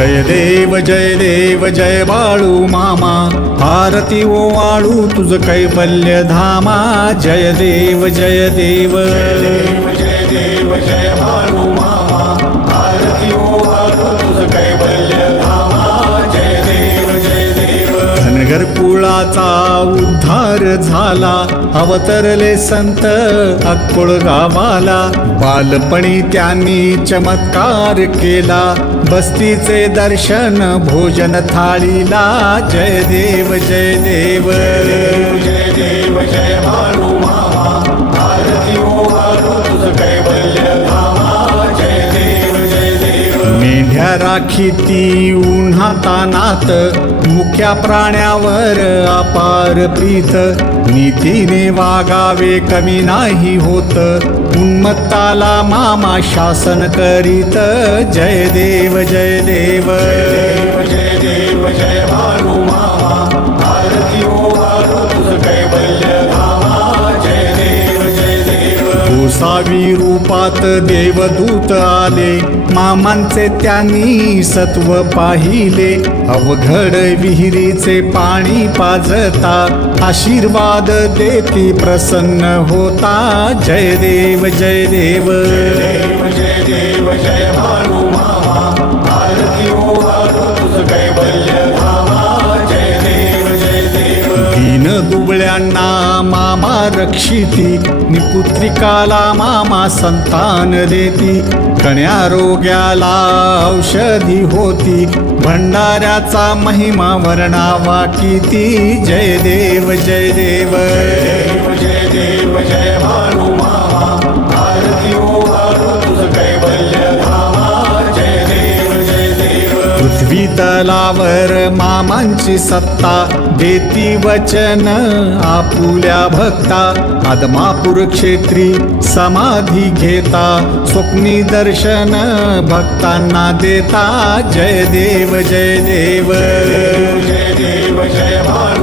जय देव जय बाळू मामा, आरती ओवाळू तुझ कैवल्य धामा. जय देव जय देव जय देव जय बाळू मामा, आरती ओवाळू तुझ कैवल्य धामा. जय देव जय देव. धनगर कुळाचा उद्धार झाला, अवतरले संत अक्कोळ गावाला. बालपणी त्यांनी चमत्कार केला, बस्तीचे दर्शन भोजन थाळीला. जय देव जय देव जय देव जय बाळू मामा, आरती ओवाळू तुझ कैवल्य धामा. जय देव जय देव. मेंढ्या राखीती उन्हातानात, मुख्या प्राण्यावर अपार प्रीत. नीतीने वागावे कमी नाही होत, उन्मत्ताला मामा शासन करीत. जय देव जय देव जय देव जय बाळू मामा, आरती ओवाळू तुझ कैवल्य धामा. जय देव जय देव. गोसावी रूपात देवदूत आले, मामांचे त्यांनी सत्व पाहिले. अवघड विहिरीचे पाणी पाजता, आशीर्वाद देती प्रसन्न होता. जय देव जय देव जय देव जय बाळू मामा, आरती ओवाळू तुझ कैवल्य धामा. जय देव जय देव. दीन दुबळ्यांना मामा रक्षिती, निपुत्रिकाला मामा संतान देती. कण्यारोग्याला औषधी होती, भंडाऱ्याचा महिमा वर्णावा किती. जय देव जय देव जय देव जय बाळू मामा, आरती ओवाळू तुझ कैवल्य धामा. जय देव जय देव. पृथ्वी तलावर मामांची सत्ता, देती वचन आपुल्या भक्ता. आदमापूर क्षेत्री समाधी घेता, स्वप्नी दर्शन भक्तांना देता. जय देव जय देव जय देव जय बाळू